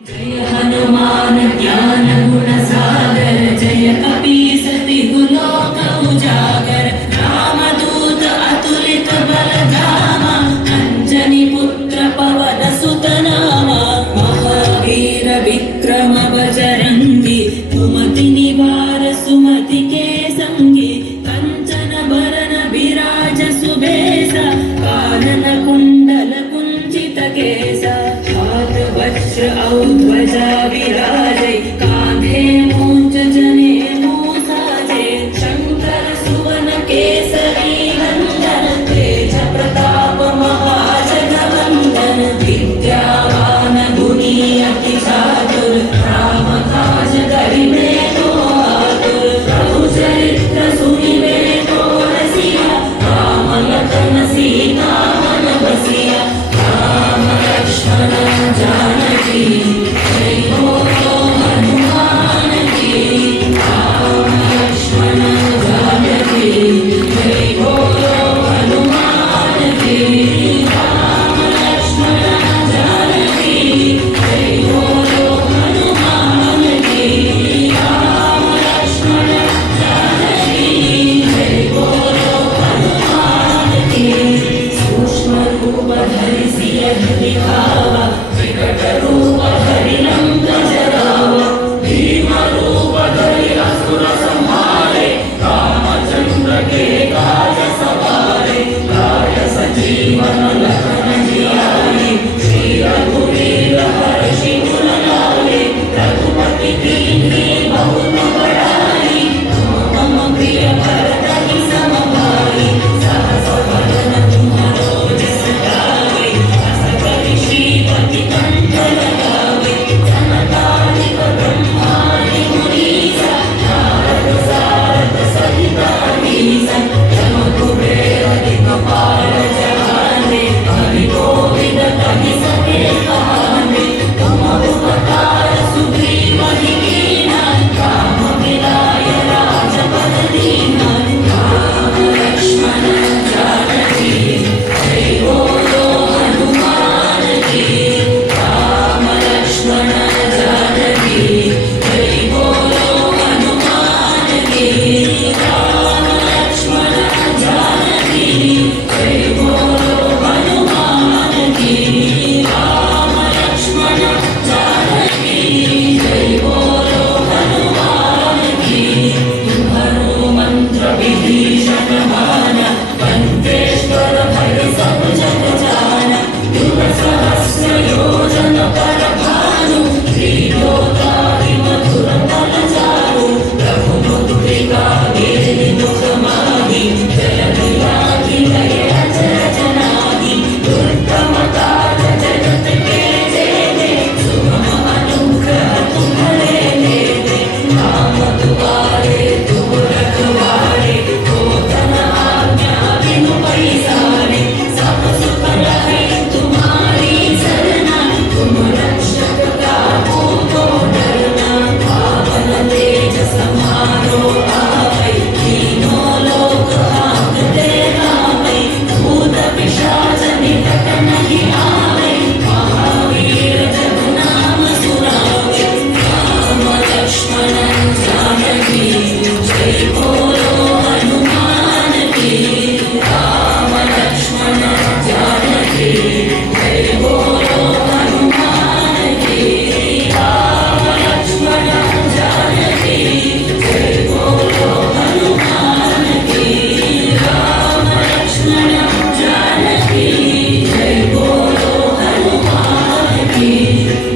जय हनुमान ज्ञान गुण सागर जय कपीसति गुलोक उजागर रामदूत अतुलित बल धामा अंजनी पुत्र पवन सुत नामा महावीर विक्रम बजरंगी कुमति निवार सुमति के संगी कंचन बरन विराज सुबेसा कानन कुंडल कुंचित केसा वज्र औ ध्वजा विराजै कांधे मूंज जनेऊ साजे शंकर सुवन केसरी नंदन तेज प्रताप महाजगवंदन विद्यावान गुणी अति चातुर राम काज करिबे को आतुर प्रभु चरित्र सुनिबे को रसिया राम लखन सीता मन बसिया राम लक्ष्मण जानकी जय बोलो हनुमान की राम लक्ष्मण जानकी जय बोलो हनुमान की राम लक्ष्मण जानकी जय बोलो हनुमान की राम लक्ष्मण जानकी जय बोलो हनुमान की सूक्ष्म रूप धरि सियहि दिखावा विकट रूप धरि लंक जरावा भीम रूप धरि असुर संहारे रामचंद्र के काज सवारे लाय सजीवन लखन जियाए श्री रघुवीर हर्षि उर लाए रघुपति कीन्ही बहुत बड़ाई तुम मम प्रिय भरत सम भाई सहस वदन तुम्हारो जस गावे अस कवि श्रीपति कंठ लगावे जनतारिक ब्रह्मादि मुनीसा नारद सारद सहित अनीसा यम कुबेर दिक्पाल जहाने हरि गोविंद कहि सके कहाने तुम उपकार सुग्रीव ही कीन्हा राम मिलाय राजपद दीन्हा राम लक्ष्मण जानकी जय बोलो हनुमान की राम लक्ष्मण जानकी जय बोलो हनुमान की राम लक्ष्मण जानकी जय बोलो हनुमान की राम लक्ष्मण जानकी जय बोलो हनुमान की तुम्हारो मंत्र विभीषण माना पंचेश्वर भय सब जग जाना युग सहस्र योजन पर भानु श्रीलोकारि मधुर फल चारु प्रभु मुद्रिका मेरि मुख माहि जय विलासि लय रचनाहि दुर्गम काज जगत के जेते सुगम अनुग्रह तुम्हारे लेते राम दुआरे तुम रखवारे को धन आज्ञा बिनु पैसारे सब सुख लहे तुम्हारी सरना तुम रक्षक काहू को डरना पावन तेज समारो आवै तीनों लोक हांकते गावै भूत पिशाच निकट नहीं आवै महावीर जब नाम सुनावै राम लक्ष्मण जानकी जय बोलो हनुमान की राम लक्ष्मण जानकी जय बोलो हनुमान की राम लक्ष्मण जानकी जय बोलो हनुमान की राम लक्ष्मण जानकी जय बोलो हनुमान की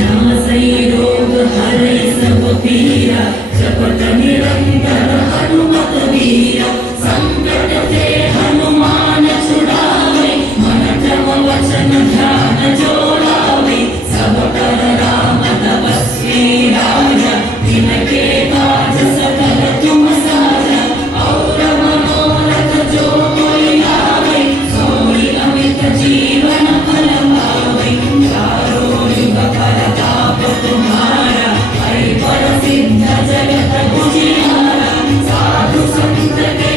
नासै रोग हरै सब पीरा जपत निरंतर हनुमत वीरा संकट ते हनुमान छुड़ावे मन क्रम वचन ध्यान जो लावे सब कर राम तपस्वी राजा तिनके काज सकल तुम साजा और मनोरथ जो कोई लावे सोई अमित जीवन फल पावे चारों युग परताप तुम्हारा है प्रसिद्ध जगत उजियारा साधु संत के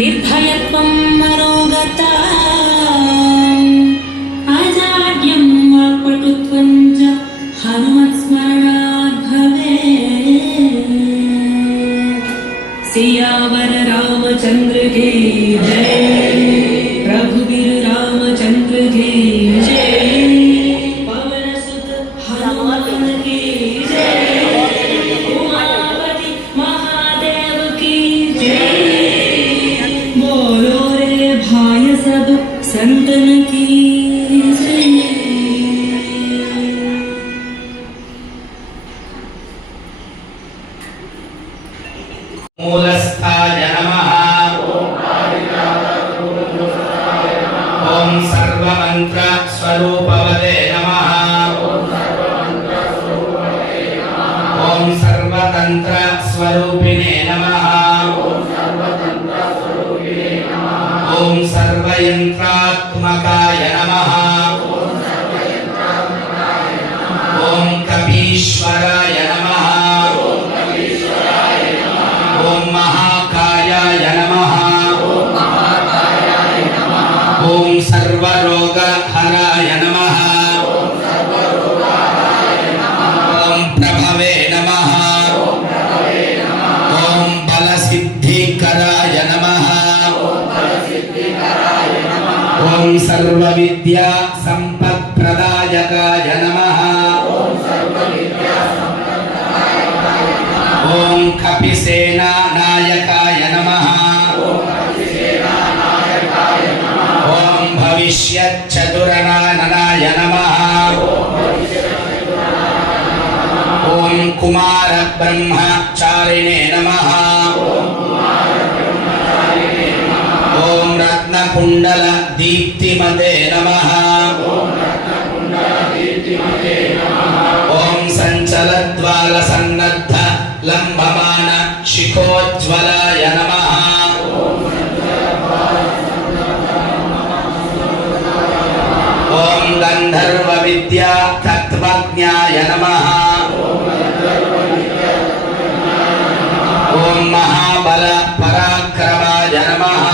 నిర్భయత్వం మరోగత అజాడ్యం వాక్పటుత్వం చ హనుమత్స్మరణాత్ భవేత్। सियावर रामचंद्र की जय, रघुवीर रामचंद्र की जय, पवन सुत हनुमान की जय, उमापति महादेव की जय। बोलो रे भाई सब संतन की जय। मूलस्थाय नमः। ओम सर्वमंत्र स्वरूपवदे नमः। ओम सर्वतंत्र स्वरूपिणे नमः। ओम सर्वयंत्रात्मकाय नमः। ओम कपीश्वराय नमः। ओम महाकायाय नमः। ओम सर्वरोगहराय नमः। ओम प्रभवे नमः। ओम बलसिद्धिकराय नमः। ओम सर्वविद्या संपत्प्रदायकाय नमः। ओम कपिसेना नायकाय नमः। ओम भविष्यच्चतुरनाननाय नमः। ओम कुमार ब्रह्मचारिणे नमः। ओम रत्नकुंडल दीप्तिमते नमः। ओम संचलद्वार सन्नद्ध लंबमान शिखोज्वलाय नमः। ओम गंधर्व विद्या तत्वज्ञाय नमः। ओम महाबल पराक्रमाय नमः।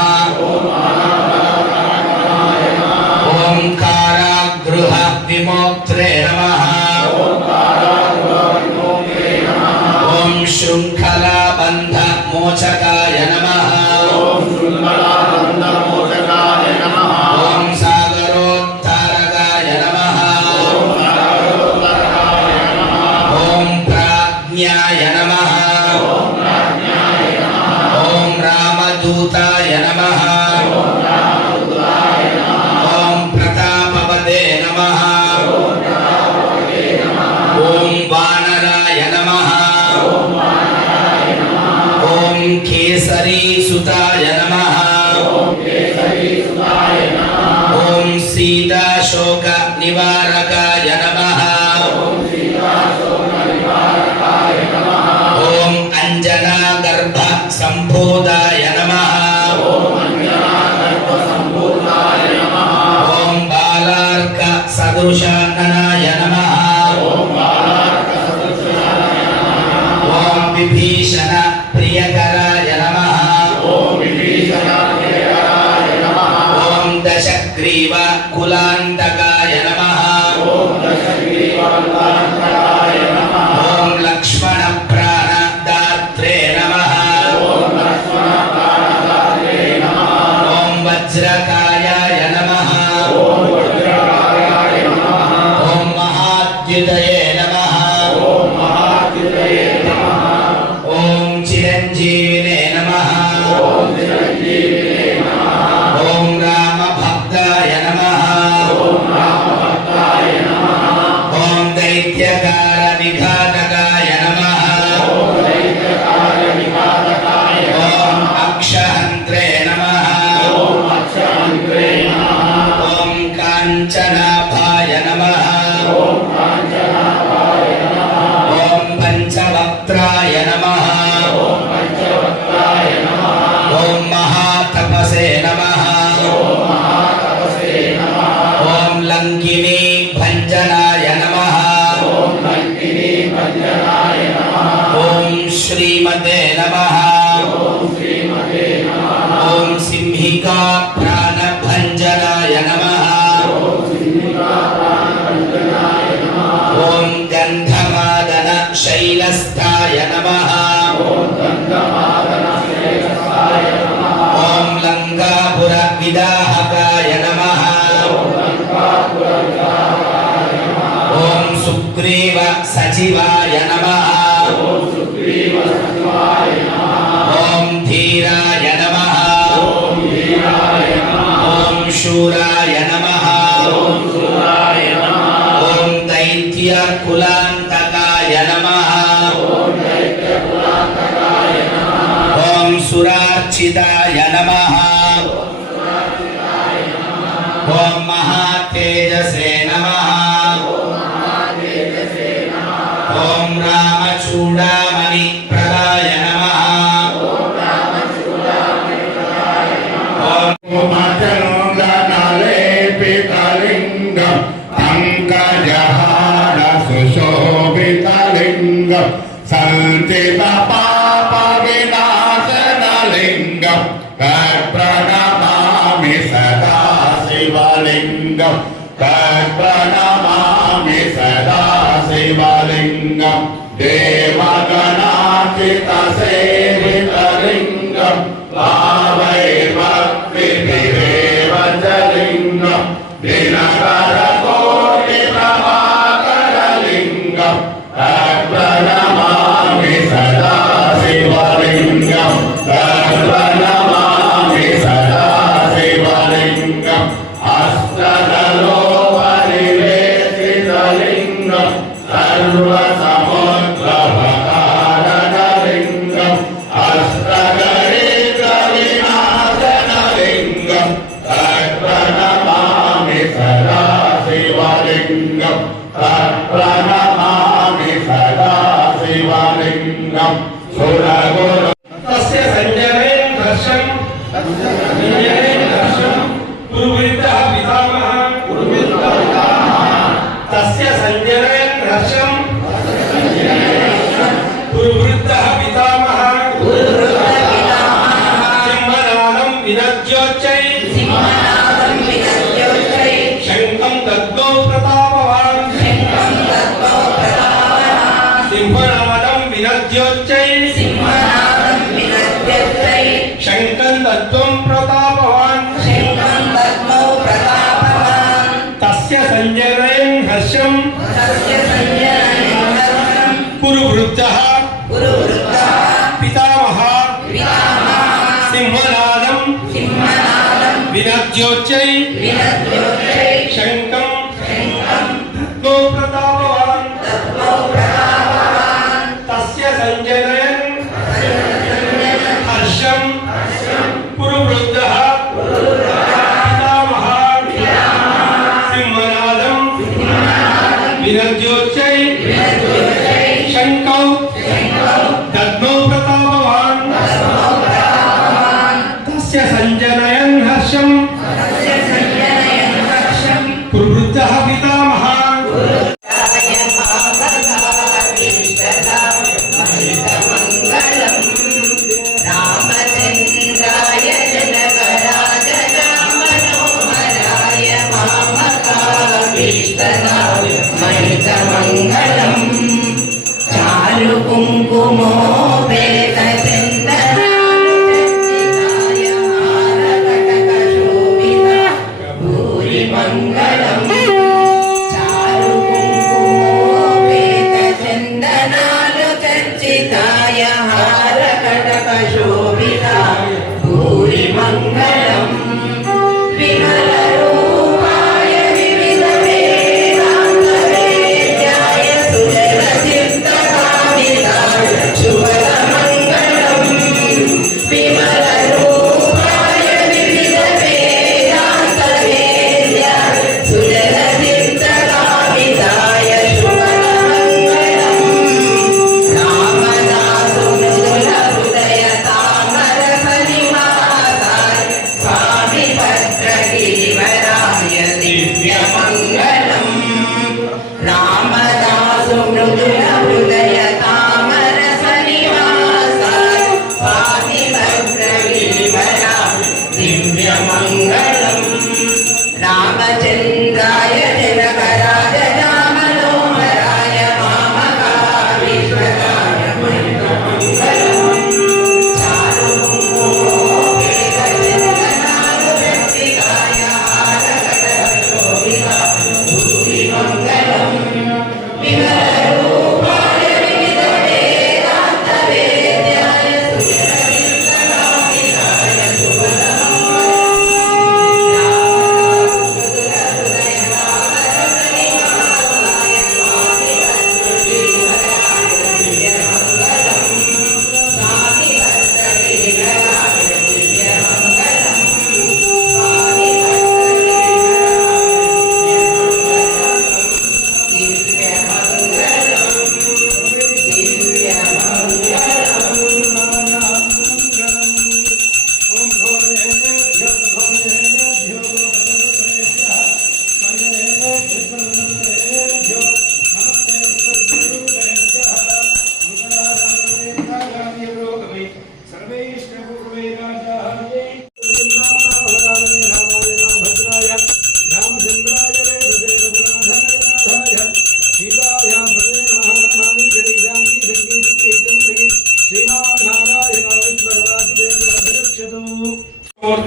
ओम कारागृह विमोक्त्रे नमः। ओम शृंखला बंध मोचकाय नमः। ओम सागरोत्तारकाय नमः। ओम प्राज्ञाय नमः। ओम रामदूताय नमः। ओम प्रतापवदे नमः। ओम वानराय नमः। ओम केसरी सुताय नमः। ओम सीता शोक निवारकाय नमः। ओम अंजना गर्भ संभूताय नमः। ओम बालार्क सदृशाननाय नमः। ओम विभीषण प्रियकराय नमः। ओम दशग्रीव कुलांतकाय नमः। ओम लक्ष्मण प्राणदात्रे नमः। ओम वज्रकायाय नमः। ओम महाद्युतये नमः। ओम चिरंजीविने नमः। ओम राम भक्ताय नमः। ओम दैत्यकार विघातकाय नमः। ओम अक्षहन्त्रे नमः। ओम काञ्चनाभाय नमः। ओम पंचवक्त्राय नमः। ओम महातपसे नमः। ओम लंकिनी भंजनाय नमः। ओम श्रीमते नमः। ओम शैलस्थाय नमः ॐ लङ्कापुरविदाहकाय नमः ॐ सुग्रीव सचिवाय नमः ॐ धीराय नमः ॐ शूराय नमः ॐ दैत्यकुलान्तकाय नमः ॐ सुरार्चिताय नमः ॐ महातेजसे नमः ॐ रामचूडामणिप्रदाय नमः Matanoganalepikalingam Pankajahara Sushobhitalingam Santita Papa Vinasanalingam Pranamami Sada Sivalingam Pranamami Sada Sivalingam Devaganatita Sevitalingam Bhavai Bhakti Devajalingam Dinakara Koti Prabhakara Lingam Pranamami Sada Sivalingam Pranamami Sada Sivalingam Astadalo Parivesita Lingam Sarva Samudra Bhakarana Lingam Astagarita Vinasana Lingam Pranamami Sada Sivalingam Pranamami Sada Sivalingam Suraguru तस्य संजयेन दर्शम गुरुवृत्तः पितामहः तस्य संजयेन दर्शम गुरुवृत्तः पितामहः सिंहनादं विनद्योच्चै शङ्खं दद्मौ प्रतापवान् सिंहनादं विनद्योच्चै शङ्खं दद्मौ प्रतापवान् तस्य संजयेन हर्षं कुरुवृद्धः पितामहः सिंहनादं विनद्योच्चै शङ्खं दद्मौ प्रतापवान् तस्य संजयेन हर्षं कुरुवृद्धः पितामहः सिंहनादं विनद्योच्चै शङ्खौ दद्मौ प्रतापवान् तस्य संजनयन् हर्षं कुरुवृद्धः पितामहः रामचन्द्राय जनकराज रामनोहराय मामकाभीष्टदाय मणितमङ्गलम् चारुकुङ्कुमोपेतचन्दनाय हारकटकशोभिता भूरिमङ्गलम् चारुकुङ्कुमोपेतचन्दनानुचर्चिताय हारकटकशोभिता भूरिमङ्गलम् विमलरूपाय विविधवेदान्तवेद्याय सुजलचित्तकामिताय शुभमङ्गलम् विमलरूपाय विविधवेदान्तवेद्याय सुजलचित्तकामिताय शुभमङ्गलम् रामदासुमृदुलहृदय तामरसनिवासाय स्वामि भद्रगिरिवराय दिव्यमङ्गलम् रामदासुमृदुलहृदय तामरसनिवासाय स्वामि भद्रगिरिवराय दिव्यमङ्गलम् रामचन्द्राय जनकराज रामनोहराय मामकाभीष्टदाय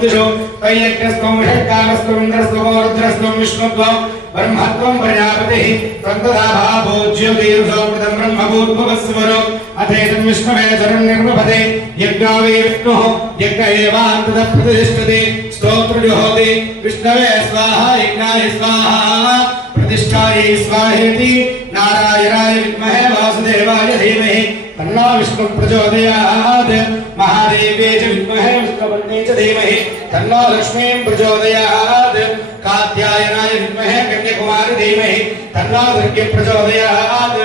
दिशो तयज्ञस्त्वं षट्कारस्त्वं इन्द्रस्त्वं रुद्रस्त्वं विष्णुत्वं ब्रह्मत्वं प्रजापतिः तन्तदा भावो ज्योतिरुसोऽमृतं ब्रह्मभूर्भुवस्वरो अथेदं विष्णवे चरं निर्वपदे यज्ञो वै विष्णुः यज्ञ एवान्ततः प्रतिष्ठते स्तोत्रजुहोति विष्णवे स्वाहा यज्ञाय स्वाहा प्रतिष्ठायै स्वाहेति नारायणाय विद्महे वासुदेवाय धीमहि तन्नो विष्णु प्रचोदयात् महादेव्यै च विद्महे विष्णुपत्न्यै च धीमहि तन्नो लक्ष्मीं प्रचोदयात् कात्यायनाय विद्महे कन्याकुमारी धीमहि तन्नो दुर्गे प्रचोदयात्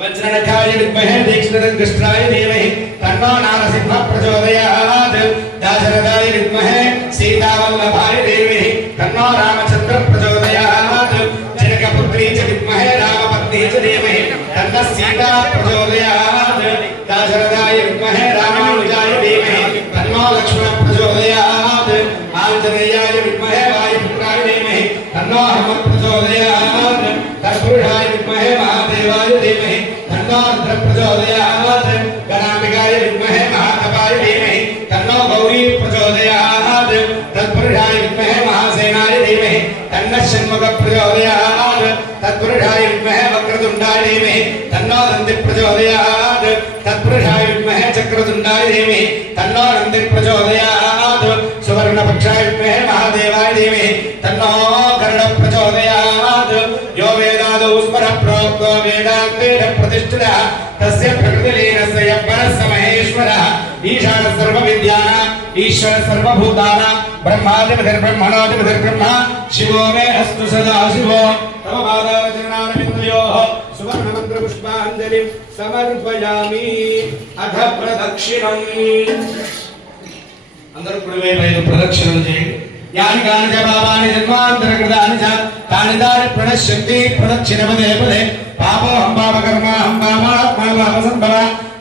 वज्रनखाय विद्महे दीक्षितकृष्णाय धीमहि तन्नो नारसिंह प्रचोदयात् दाशरथाय विद्महे सीतावल्लभाय धीमहि तन्नो रामचन्द्र प्रचोदयात् जनकपुत्री च विद्महे रामपत्नी च धीमहि तन्नः सीता प्रचोदयात् दाशरथाय विद्महे रामानुजाय धीमहि तन्नो लक्ष्मण प्रचोदयात् आञ्जनेयाय विद्महे वायुपुत्राय धीमहि तन्नो हनुमत् प्रचोदयात् तत्पुरुषाय विद्महे महादेवाय धीमहि तन्नो रुद्र प्रचोदयात् गणाम्बिकाय विद्महे महातपाय धीमहि तन्नो गौरी प्रचोदयात् तत्पुरुषाय विद्महे महासेनाय धीमहि तन्नः षण्मुख प्रचोदयात् तत्पुरुषाय विद्महे वक्रतुण्डाय धीमहि तन्नो नन्दी प्रचोदयात् तत्पुरुषाय विद्महे चक्रतुण्डाय धीमहि तन्नो नन्दी प्रचोदयात् सुवर्णपक्षाय विद्महे महादेवाय धीमहि तन्नो गरुड प्रचोदयात् यो वेदादौ स्मरः प्रोक्तो वेदान्तेन प्रतिष्ठितः तस्य प्रकृतिलीनस्य यः परः स महेश्वरः ईशानः सर्वविद्यानाम् ईश्वरः सर्वभूतानां ब्रह्मादिपतिर्ब्रह्मणोऽधिपतिर्ब्रह्मा शिवो मे अस्तु सदा शिवो तव पादारचरणारविन्दयोः सुवर्णमन्त्रपुष्पाञ्जलिं समर्पयामि अथ प्रदक्षिणम् అందరూ కుడివైపు ప్రదక్షిణం చేయండి యాని కాని చ పాపాని జన్మాంతరకృతాని చ తాని దాని ప్రణశ్యంతి ప్రదక్షిణ పదే పదే పాపోహం పాపకర్మాహం పాపాత్మా పాపసంభవ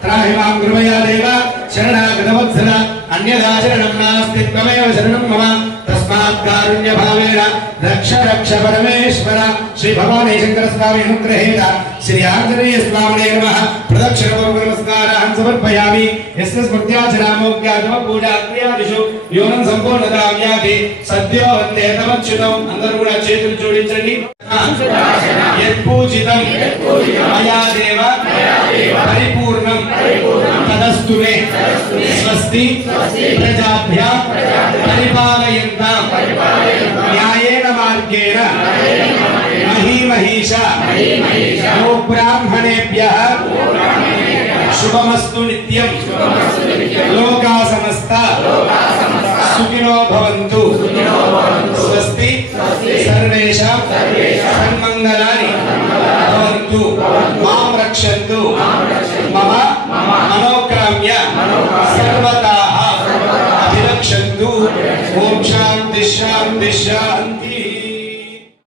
త్రాహి మాం కృపయా దేవ శరణాగతవత్సల అన్యదా శరణం నాస్తి త్వమేవ శరణం మమ తస్మాత్ కారుణ్య భావేన రక్ష రక్ష పరమేశ్వర శ్రీ భవానీ శంకర స్వామి అనుగ్రహేణ శ్రీ ఆంజనేయ స్వామినే నమః ప్రదక్షిణ పూర్వక నమస్కారాన్ సమర్పయామి యస్య స్మృత్యాచరామోగ్యాగమ పూజా క్రియాదిషు యోనం సంపూర్ణతా వ్యాధి సద్యో వందే తమచ్యుతం అందరూ కూడా చేతులు జోడించండి యత్పూజితం మయా దేవ పరిపూర్ణం తదస్తు మే స్వస్తి ప్రజాభ్యాం పరిపాలయంతాం న్యాయేన మార్గేణ మహీమహీష గో బ్రాహ్మణేభ్యః శుభమస్తు నిత్యం లోకా సమస్త సుఖినో భవంతు స్వస్తి సర్వేషాం సన్మంగళాని భవంతు మాం రక్షन्तు మమ మనోకామ్య సర్వదాః అభిరక్షन्तు ఓం శాంతి శాంతి శాంతి